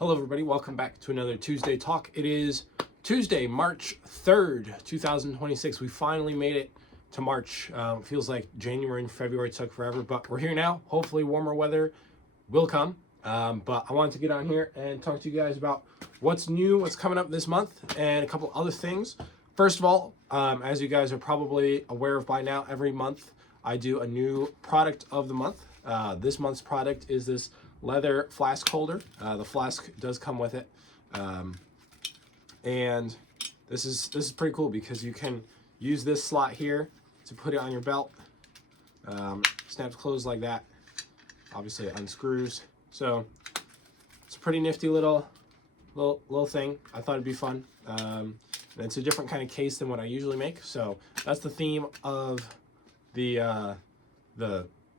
Hello, everybody. Welcome back to another Tuesday Talk. It is Tuesday, March 3rd, 2026. We finally made it to March. It feels like January and February took forever, but we're here now. Hopefully, warmer weather will come. But I wanted to get on here and talk to you guys about what's new, what's coming up this month, and a couple other things. First of all, as you guys are probably aware of by now, every month I do a new product of the month. This month's product is this leather flask holder. The flask does come with it, and this is pretty cool because you can use this slot here to put it on your belt. Snaps closed like that. Obviously, it unscrews. So it's a pretty nifty little thing. I thought it'd be fun. And it's a different kind of case than what I usually make. So that's the theme of the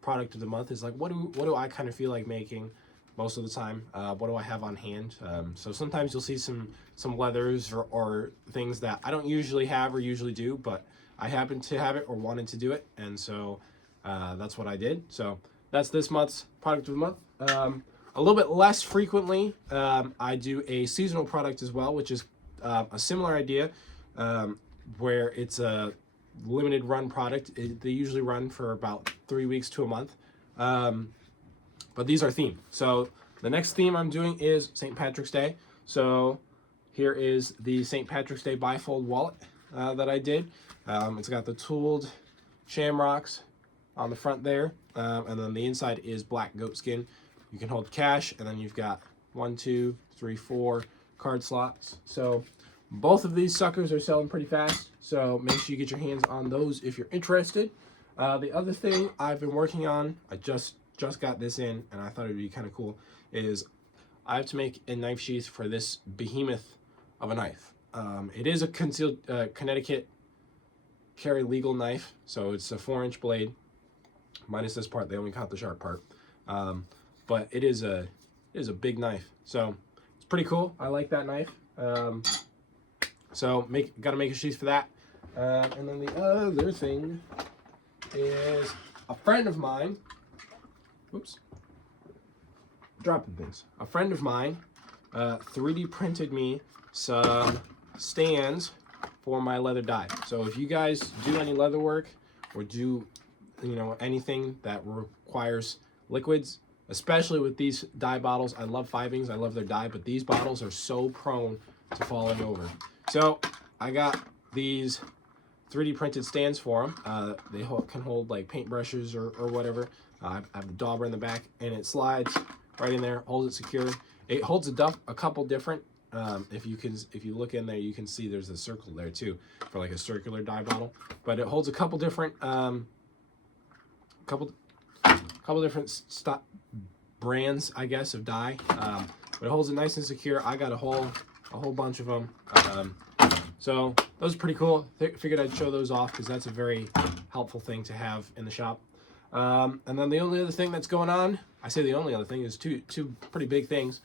product of the month, is like what do I kind of feel like making most of the time. What do I have on hand? So sometimes you'll see some leathers or things that I don't usually have or usually do, but I happen to have it or wanted to do it, and so that's what I did. So that's this month's product of the month. A little bit less frequently, I do a seasonal product as well, which is a similar idea, where it's a limited run product. They usually run for about 3 weeks to a month, but these are themed. So the next theme I'm doing is St. Patrick's Day. So here is the St. Patrick's Day bifold wallet that I did. It's got the tooled shamrocks on the front there, and then the inside is black goat skin. You can hold cash, and then you've got 1, 2, 3, 4 card slots. So both of these suckers are selling pretty fast, so make sure you get your hands on those if you're interested. The other thing I've been working on, I just got this in, and I thought it'd be kind of cool, is I have to make a knife sheath for this behemoth of a knife. It is a concealed Connecticut carry legal knife, so it's a 4-inch blade, minus this part. They only count the sharp part, but it is a big knife, so it's pretty cool. I like that knife. So gotta make a sheath for that. And then the other thing is a friend of mine. Whoops. Dropping things. A friend of mine 3D printed me some stands for my leather dye. So if you guys do any leather work or do anything that requires liquids, especially with these dye bottles, I love Fivings, I love their dye, but these bottles are so prone to falling over. So I got these 3D printed stands for them. They can hold like paintbrushes or whatever. I have the dauber in the back, and it slides right in there, holds it secure. It holds a couple different. If you look in there, you can see there's a circle there too for like a circular dye bottle. But it holds a couple different couple different brands, I guess, of dye. But it holds it nice and secure. I got a whole bunch of them. So those are pretty cool. Figured I'd show those off because that's a very helpful thing to have in the shop. And then the only other thing that's going on, I say the only other thing, is two pretty big things.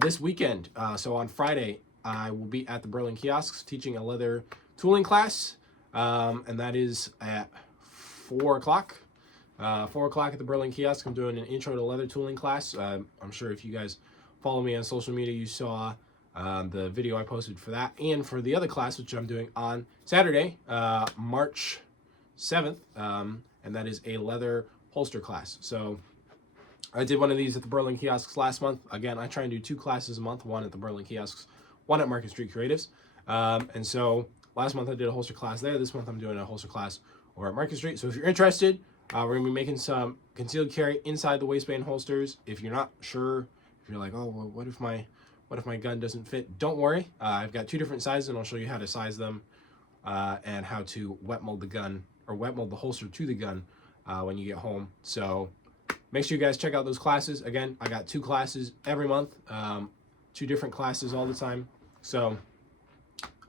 This weekend, so on Friday, I will be at the Berlin Kiosks teaching a leather tooling class, and that is at 4 o'clock. 4 o'clock at the Berlin Kiosk. I'm doing an intro to leather tooling class. I'm sure if you guys follow me on social media, you saw the video I posted for that, and for the other class, which I'm doing on Saturday, March 7th, and that is a leather holster class. So I did one of these at the Berlin Kiosks last month. Again, I try and do 2 classes a month, one at the Berlin Kiosks, one at Market Street Creatives. And so last month I did a holster class there. This month I'm doing a holster class over at Market Street. So if you're interested, we're going to be making some concealed carry inside the waistband holsters. If you're not sure, if you're like, oh, well, what if my gun doesn't fit? Don't worry. I've got 2 different sizes, and I'll show you how to size them and how to wet mold the gun, or wet mold the holster to the gun when you get home. So make sure you guys check out those classes. Again, I got 2 classes every month, 2 different classes all the time. So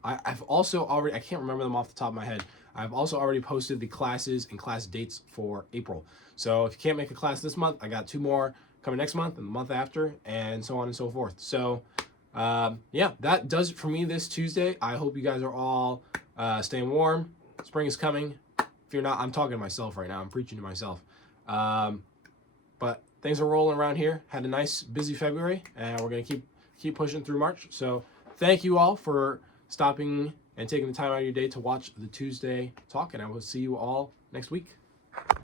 I've also already, I can't remember them off the top of my head, I've also already posted the classes and class dates for April. So if you can't make a class this month, I got 2 more coming next month and the month after, and so on and so forth. So yeah, that does it for me this Tuesday. I hope you guys are all staying warm. Spring is coming. If you're not, I'm talking to myself right now. I'm preaching to myself. But things are rolling around here. Had a nice busy February, and we're going to keep keep pushing through March. So thank you all for stopping and taking the time out of your day to watch the Tuesday Talk, and I will see you all next week.